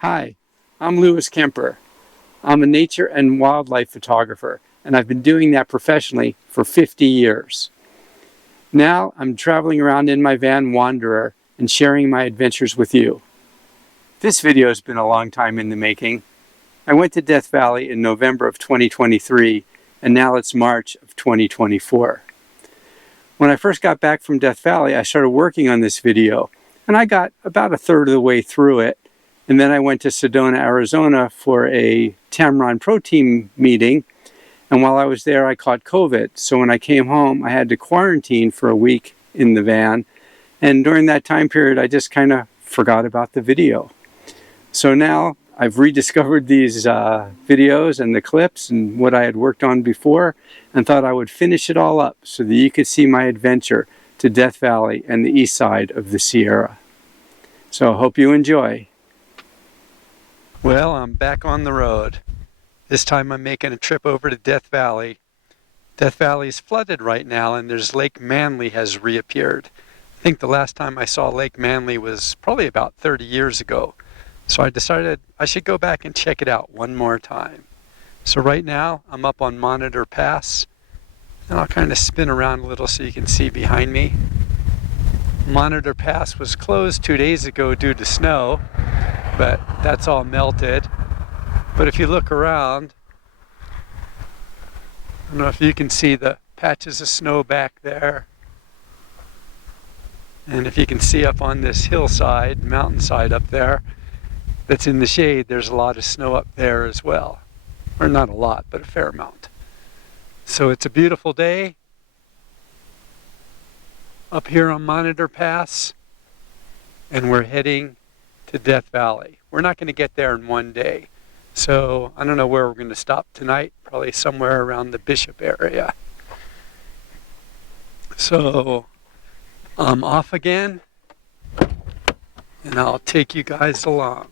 Hi, I'm Kemper. I'm a nature and wildlife photographer, and I've been doing that professionally for 50 years. Now I'm traveling around in my van Wanderer and sharing my adventures with you. This video has been a long time in the making. I went to Death Valley in November of 2023, and now it's March of 2024. When I first got back from Death Valley, I started working on this video, and I got about a third of the way through it. And then I went to Sedona, Arizona for a Tamron Pro Team meeting. And while I was there, I caught COVID. So when I came home, I had to quarantine for a week in the van. And during that time period, I just kind of forgot about the video. So now I've rediscovered these videos and the clips and what I had worked on before, and thought I would finish it all up so that you could see my adventure to Death Valley and the east side of the Sierra. So I hope you enjoy. Well, I'm back on the road. This time I'm making a trip over to Death Valley. Death Valley is flooded right now, and there's Lake Manly has reappeared. I think the last time I saw Lake Manly was probably about 30 years ago. So I decided I should go back and check it out one more time. So right now I'm up on Monitor Pass, and I'll kind of spin around a little so you can see behind me. Monitor Pass was closed 2 days ago due to snow, but that's all melted. But if you look around, I don't know if you can see the patches of snow back there. And if you can see up on this hillside, mountainside up there, that's in the shade, there's a lot of snow up there as well. Or not a lot, but a fair amount. So it's a beautiful day up here on Monitor Pass, and we're heading to Death Valley. We're not going to get there in one day. So I don't know where we're going to stop tonight, probably somewhere around the Bishop area. So I'm off again, and I'll take you guys along.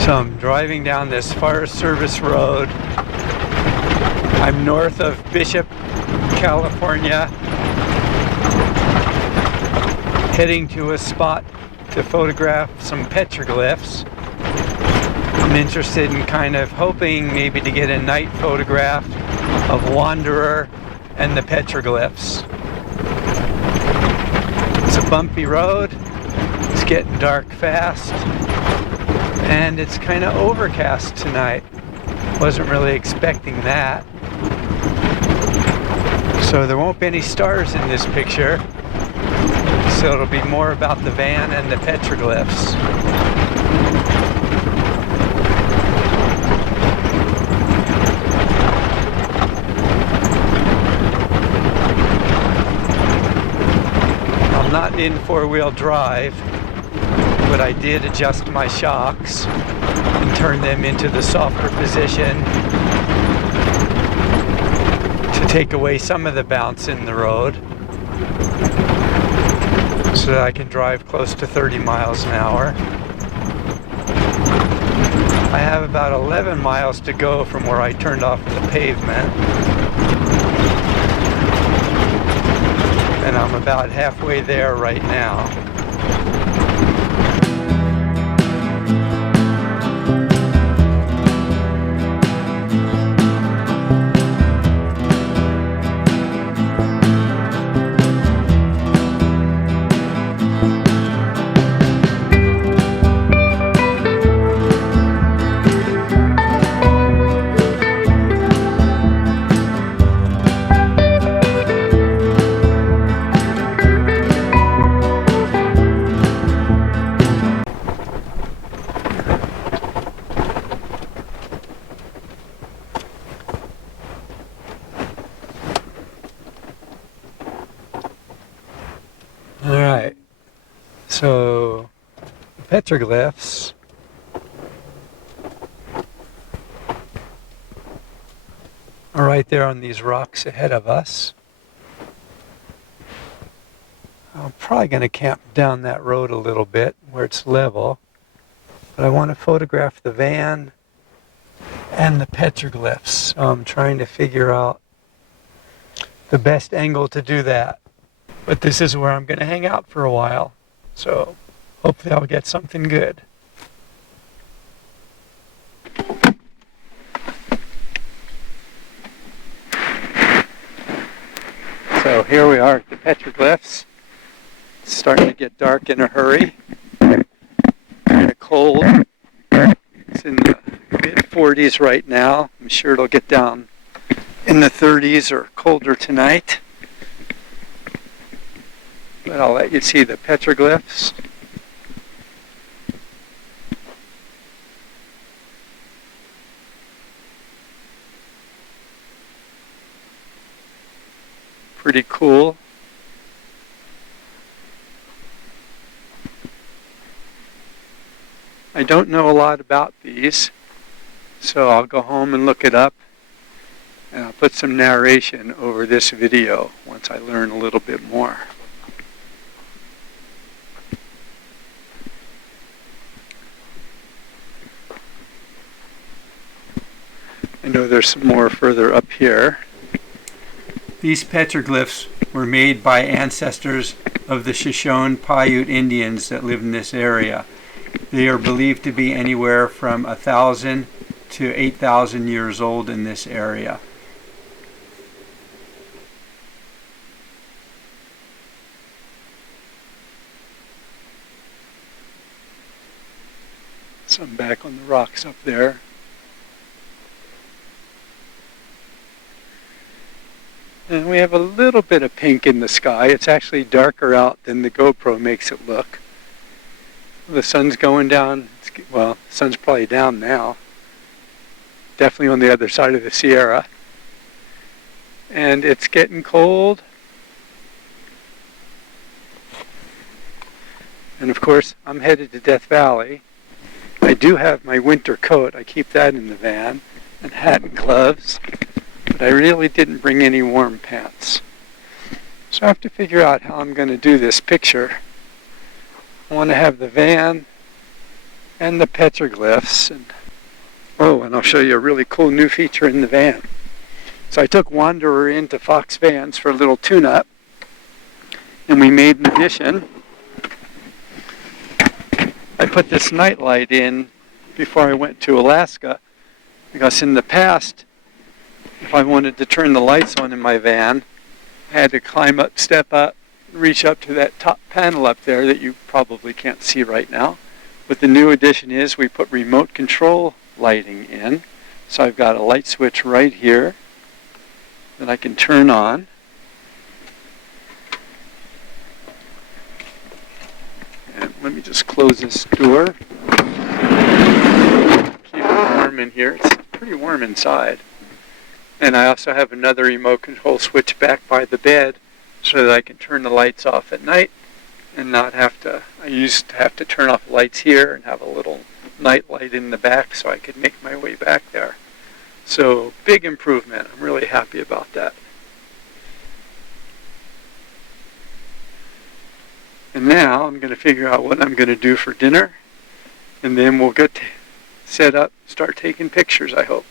So I'm driving down this Forest Service road. I'm north of Bishop, California, heading to a spot to photograph some petroglyphs. I'm interested in kind of hoping maybe to get a night photograph of Wanderer and the petroglyphs. It's a bumpy road. It's getting dark fast. And it's kind of overcast tonight. Wasn't really expecting that. So there won't be any stars in this picture. So it'll be more about the van and the petroglyphs. I'm not in four-wheel drive, but I did adjust my shocks and turn them into the softer position to take away some of the bounce in the road so that I can drive close to 30 miles an hour. I have about 11 miles to go from where I turned off the pavement, and I'm about halfway there right now. petroglyphs are right there on these rocks ahead of us. I'm probably going to camp down that road a little bit where it's level, but I want to photograph the van and the petroglyphs. So I'm trying to figure out the best angle to do that. But this is where I'm going to hang out for a while, so hopefully I'll get something good. So here we are at the petroglyphs. It's starting to get dark in a hurry. Kind of cold. It's in the mid-40s right now. I'm sure it'll get down in the 30s or colder tonight. But I'll let you see the petroglyphs. Pretty cool. I don't know a lot about these, so I'll go home and look it up, and I'll put some narration over this video once I learn a little bit more. I know there's some more further up here. These petroglyphs were made by ancestors of the Shoshone Paiute Indians that live in this area. They are believed to be anywhere from 1,000 to 8,000 years old in this area. So I'm back on the rocks up there. And we have a little bit of pink in the sky. It's actually darker out than the GoPro makes it look. The sun's going down. Well, the sun's probably down now. Definitely on the other side of the Sierra. And it's getting cold. And of course, I'm headed to Death Valley. I do have my winter coat. I keep that in the van. And hat and gloves. But I really didn't bring any warm pants. So I have to figure out how I'm going to do this picture. I want to have the van and the petroglyphs. And I'll show you a really cool new feature in the van. So I took Wanderer into Fox Vans for a little tune-up. And we made an addition. I put this night light in before I went to Alaska. Because in the past, if I wanted to turn the lights on in my van, I had to climb up, step up, reach up to that top panel up there that you probably can't see right now. But the new addition is we put remote control lighting in. So I've got a light switch right here that I can turn on. And let me just close this door. Keep it warm in here. It's pretty warm inside. And I also have another remote control switch back by the bed so that I can turn the lights off at night and not have to. I used to have to turn off lights here and have a little night light in the back so I could make my way back there. So big improvement. I'm really happy about that. And now I'm going to figure out what I'm going to do for dinner, and then we'll get set up, start taking pictures, I hope.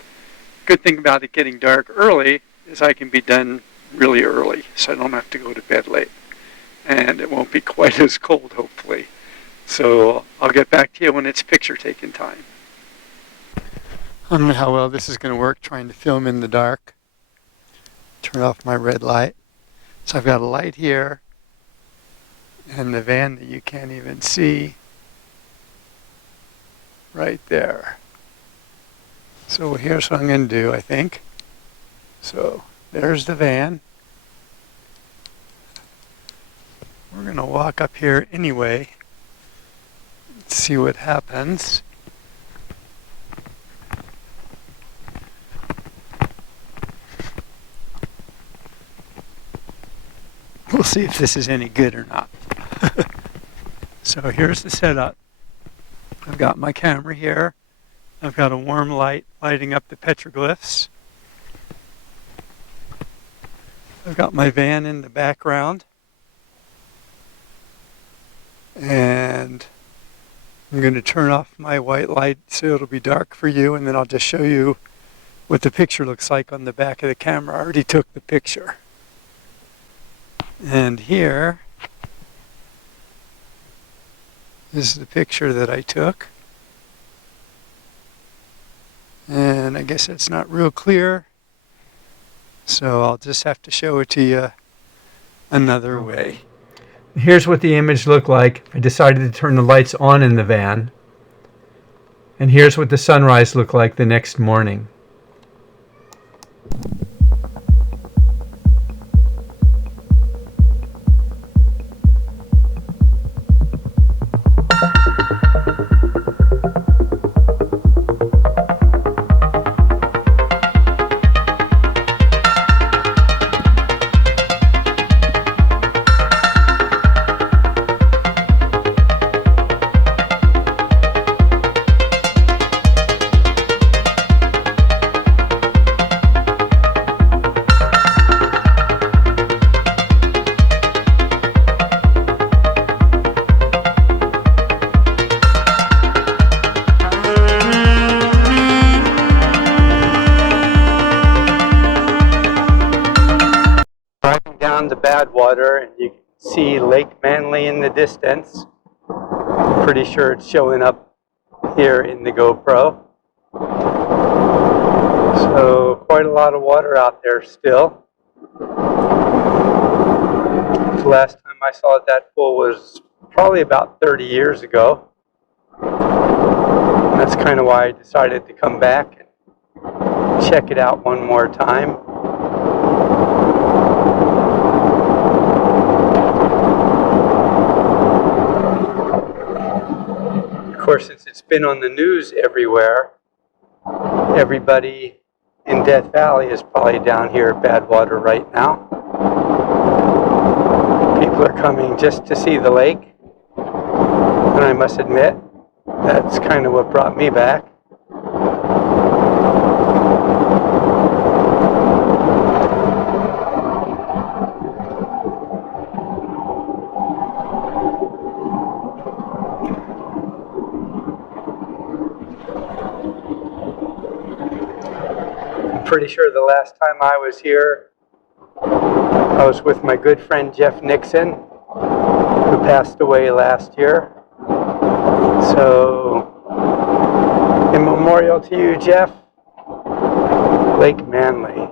Good thing about it getting dark early is I can be done really early, so I don't have to go to bed late. And it won't be quite as cold, hopefully. So I'll get back to you when it's picture taking time. I don't know how well this is going to work, trying to film in the dark. Turn off my red light. So I've got a light here, and the van that you can't even see right there. So here's what I'm going to do, I think. So there's the van. We're going to walk up here anyway. Let's see what happens. We'll see if this is any good or not. So here's the setup. I've got my camera here. I've got a warm light lighting up the petroglyphs. I've got my van in the background. And I'm going to turn off my white light so it'll be dark for you, and then I'll just show you what the picture looks like on the back of the camera. I already took the picture. And here is the picture that I took. And I guess it's not real clear, so I'll just have to show it to you another way. Here's what the image looked like. I decided to turn the lights on in the van. And here's what the sunrise looked like the next morning. Driving down the Badwater, and you can see Lake Manly in the distance. I'm pretty sure it's showing up here in the GoPro. So quite a lot of water out there still. The last time I saw it that full was probably about 30 years ago. And that's kind of why I decided to come back and check it out one more time. Of course, since it's been on the news everywhere, everybody in Death Valley is probably down here at Badwater right now. People are coming just to see the lake, and I must admit, that's kind of what brought me back. Pretty sure the last time I was here, I was with my good friend Jeff Nixon, who passed away last year. So, in memorial to you, Jeff, Lake Manly.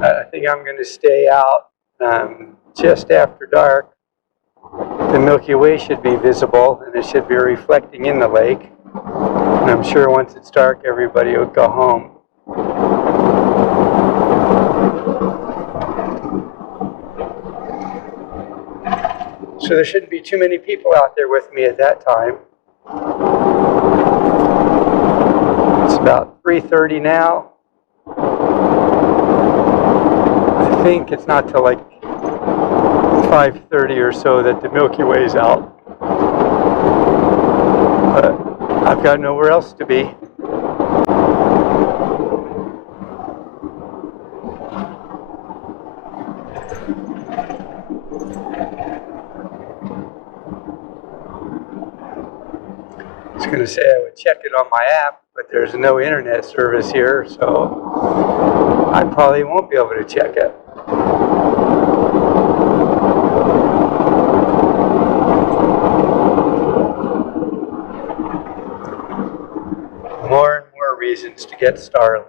I think I'm going to stay out just after dark. The Milky Way should be visible, and it should be reflecting in the lake. And I'm sure once it's dark, everybody will go home. So there shouldn't be too many people out there with me at that time. It's about 3:30 now. I think it's not till like 5:30 or so that the Milky Way's out. But I've got nowhere else to be. I was going to say I would check it on my app, but there's no internet service here, so I probably won't be able to check it. More and more reasons to get Starlink,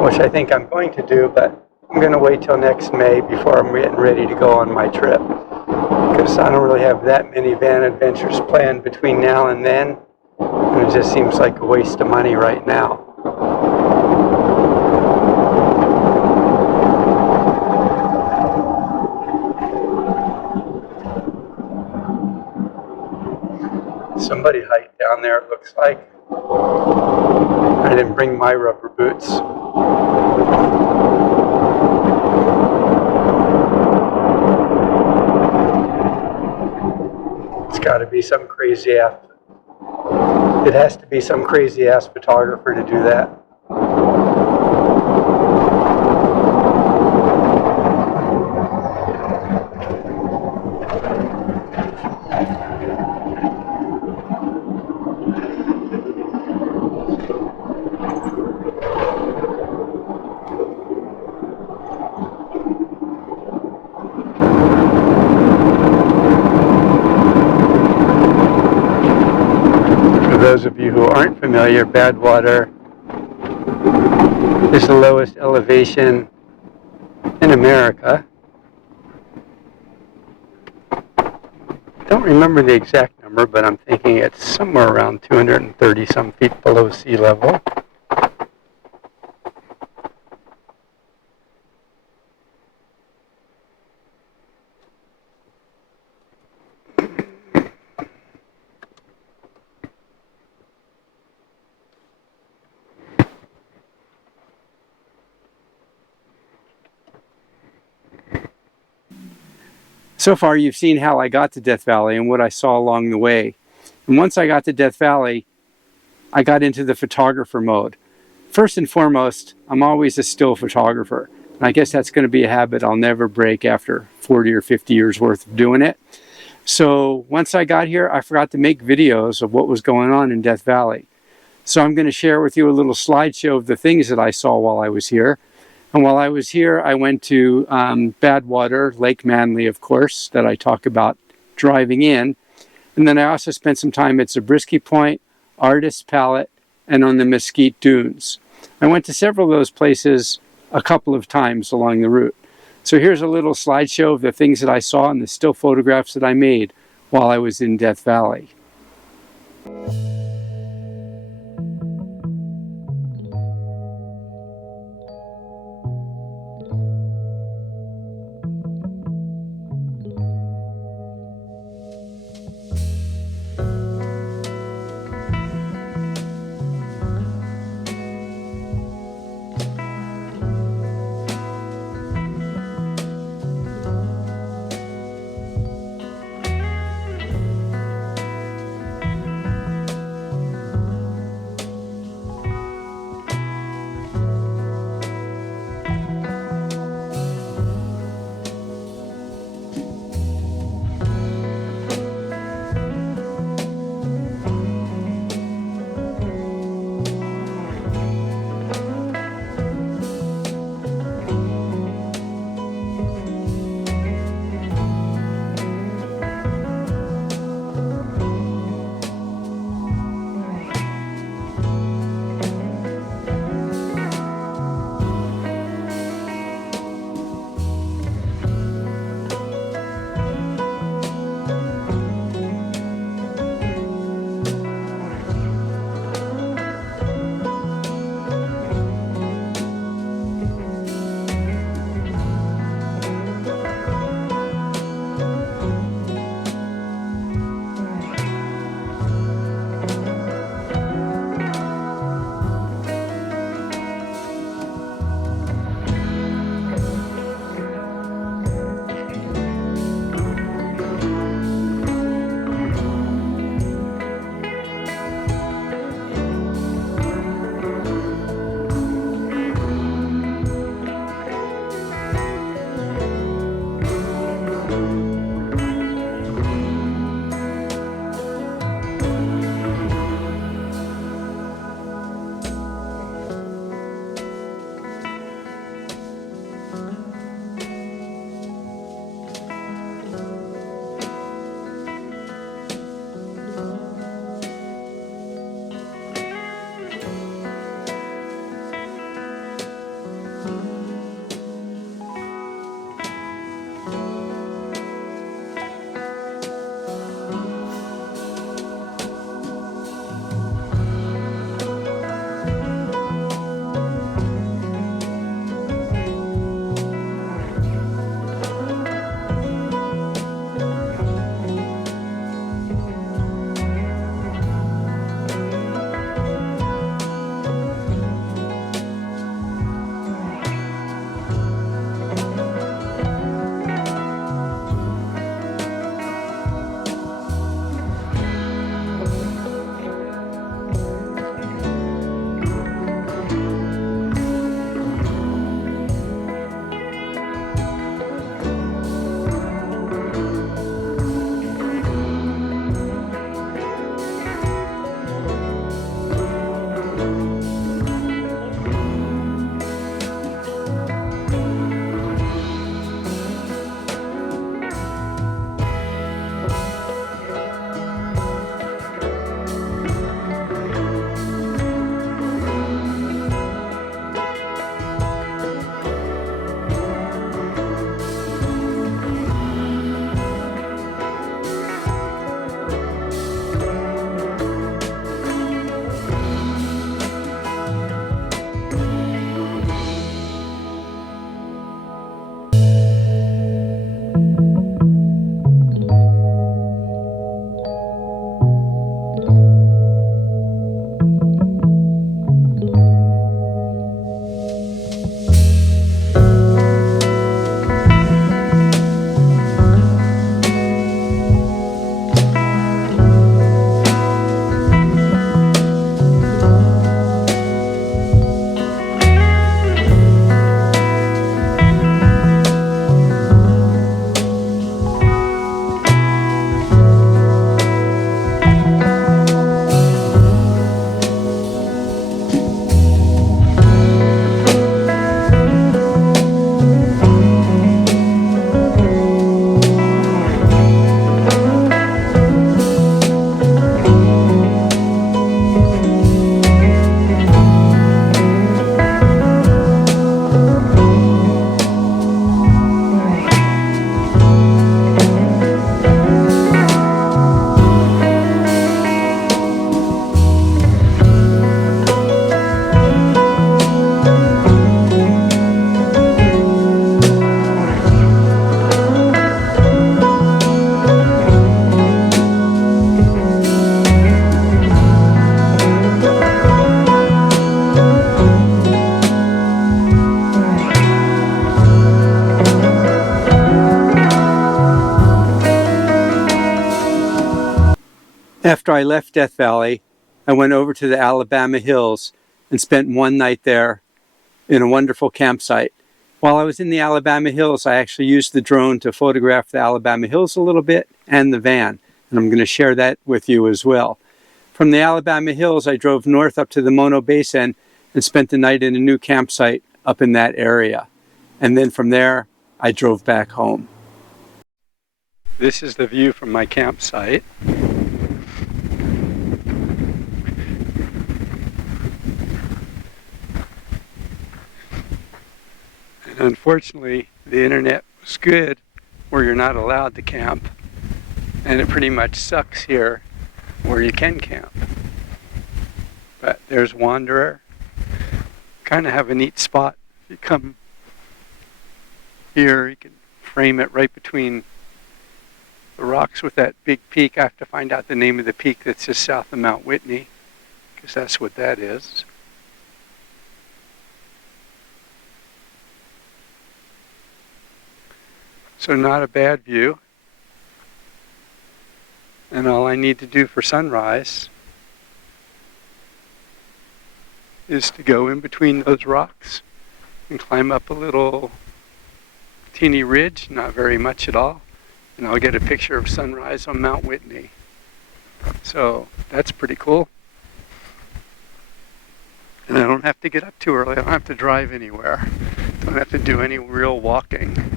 which I think I'm going to do, but I'm going to wait till next May before I'm getting ready to go on my trip, because I don't really have that many van adventures planned between now and then, and it just seems like a waste of money right now. Somebody hiked down there, it looks like. I I didn't bring my rubber boots. It's got to be some crazy ass. It has to be some crazy ass photographer to do that. For those of you who aren't familiar, Badwater is the lowest elevation in America. Don't remember the exact number, but I'm thinking it's somewhere around 230 some feet below sea level. So far, you've seen how I got to Death Valley and what I saw along the way. And once I got to Death Valley, I got into the photographer mode. First and foremost, I'm always a still photographer. And I guess that's going to be a habit I'll never break after 40 or 50 years worth of doing it. So once I got here, I forgot to make videos of what was going on in Death Valley. So I'm going to share with you a little slideshow of the things that I saw while I was here. And while I was here, I went to Badwater, Lake Manly, of course, that I talk about driving in. And then I also spent some time at Zabriskie Point, Artist's Palette, and on the Mesquite Dunes. I went to several of those places a couple of times along the route. So here's a little slideshow of the things that I saw and the still photographs that I made while I was in Death Valley. After I left Death Valley, I went over to the Alabama Hills and spent one night there in a wonderful campsite. While I was in the Alabama Hills, I actually used the drone to photograph the Alabama Hills a little bit and the van, and I'm going to share that with you as well. From the Alabama Hills, I drove north up to the Mono Basin and spent the night in a new campsite up in that area. And then from there, I drove back home. This is the view from my campsite. And unfortunately, the internet was good where you're not allowed to camp, and it pretty much sucks here where you can camp. But there's Wanderer. Kind of have a neat spot. If you come here, you can frame it right between the rocks with that big peak. I have to find out the name of the peak that's just south of Mount Whitney, because that's what that is. So not a bad view. And all I need to do for sunrise is to go in between those rocks and climb up a little teeny ridge, not very much at all, and I'll get a picture of sunrise on Mount Whitney. So that's pretty cool. And I don't have to get up too early. I don't have to drive anywhere. Don't have to do any real walking.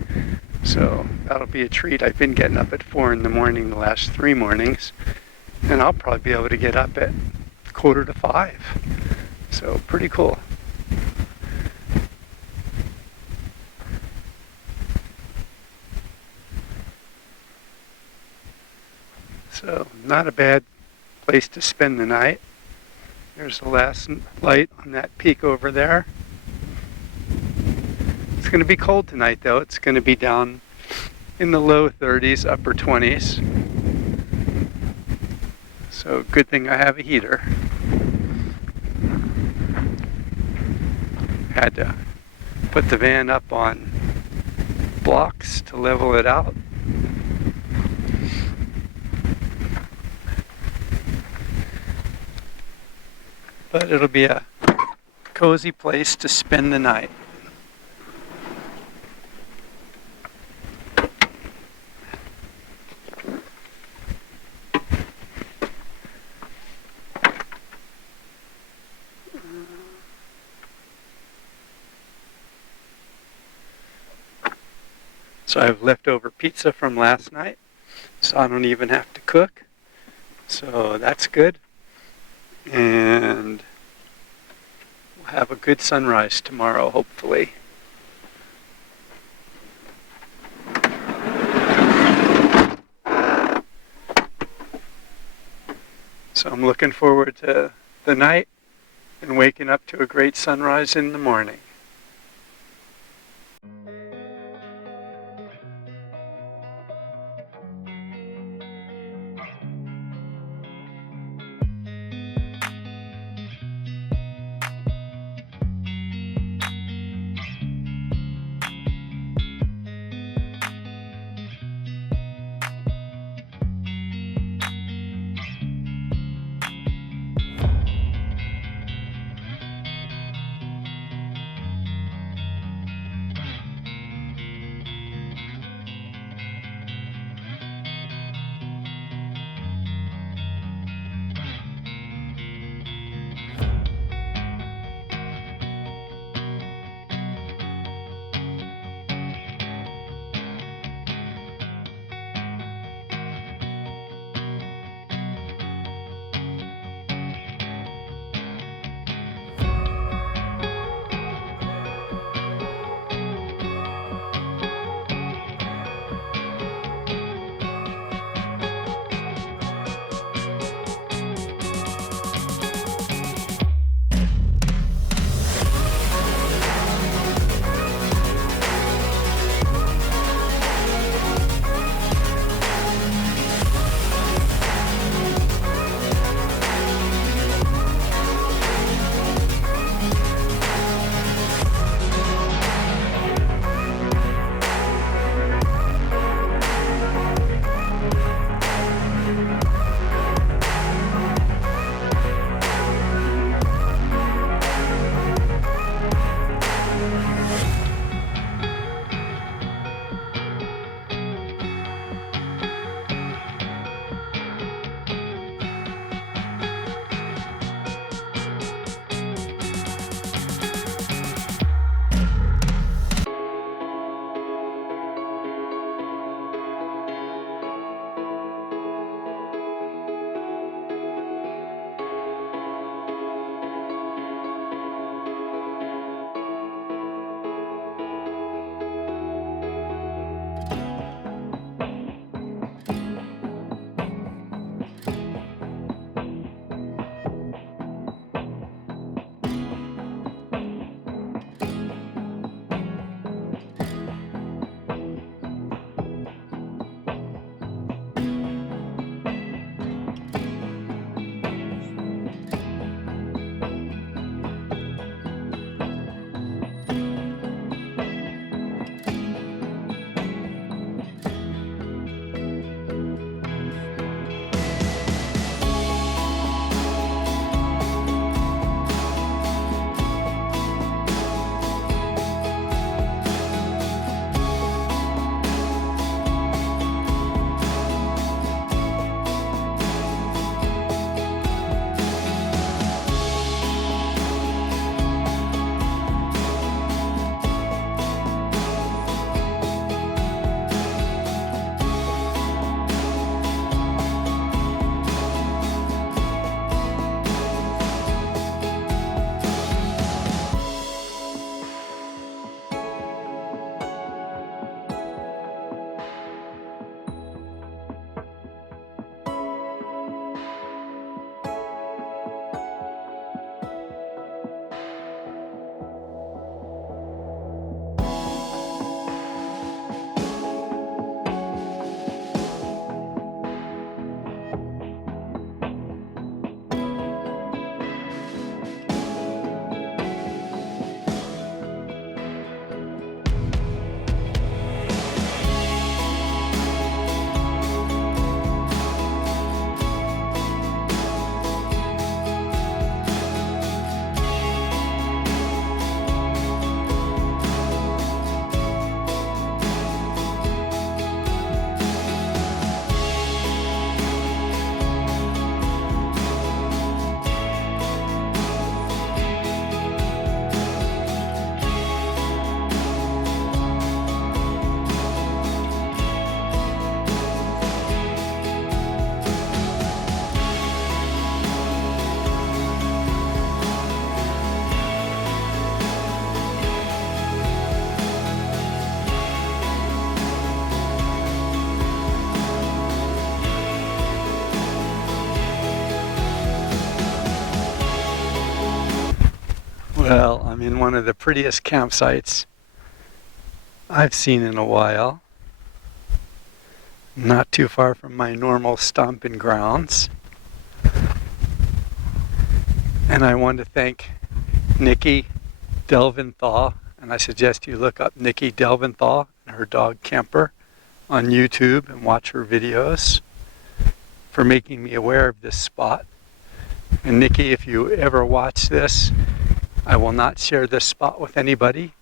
So that'll be a treat. I've been getting up at 4 in the morning the last 3 mornings, and I'll probably be able to get up at 4:45. So pretty cool. So not a bad place to spend the night. There's the last light on that peak over there. It's going to be cold tonight though. It's going to be down in the low 30s, upper 20s. So good thing I have a heater. Had to put the van up on blocks to level it out. But it'll be a cozy place to spend the night. So I have leftover pizza from last night, so I don't even have to cook. So that's good. And we'll have a good sunrise tomorrow, hopefully. So I'm looking forward to the night and waking up to a great sunrise in the morning. Well, I'm in one of the prettiest campsites I've seen in a while. Not too far from my normal stomping grounds. And I want to thank Nikki Delventhal, and I suggest you look up Nikki Delventhal and her dog Kemper on YouTube and watch her videos, for making me aware of this spot. And Nikki, if you ever watch this, I will not share this spot with anybody.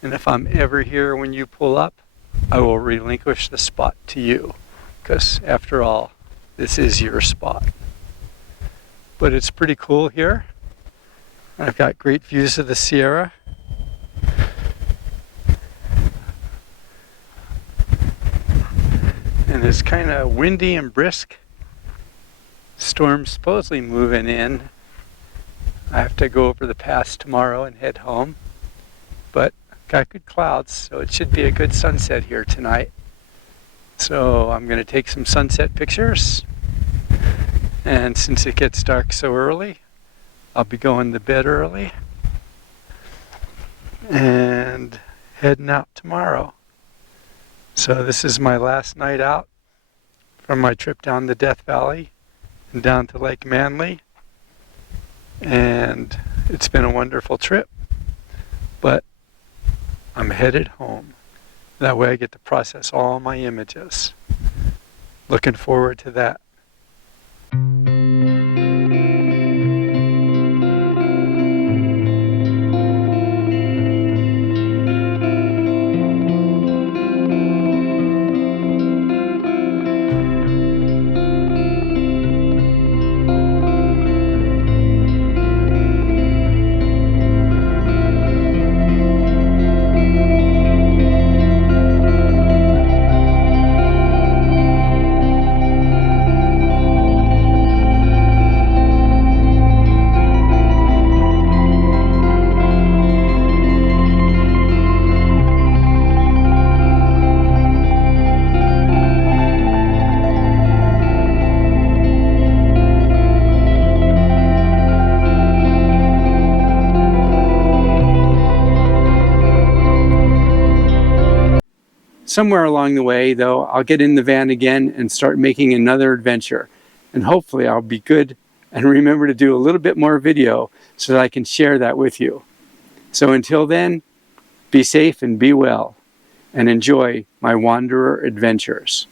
And if I'm ever here when you pull up, I will relinquish the spot to you. Because after all, this is your spot. But it's pretty cool here. I've got great views of the Sierra. And it's kind of windy and brisk. Storm's supposedly moving in. I have to go over the pass tomorrow and head home. But got good clouds, so it should be a good sunset here tonight. So I'm going to take some sunset pictures. And since it gets dark so early, I'll be going to bed early and heading out tomorrow. So this is my last night out from my trip down the Death Valley and down to Lake Manly. And it's been a wonderful trip, but I'm headed home. That way I get to process all my images. Looking forward to that. Somewhere along the way, though, I'll get in the van again and start making another adventure. And hopefully I'll be good and remember to do a little bit more video so that I can share that with you. So until then, be safe and be well, and enjoy my wanderer adventures.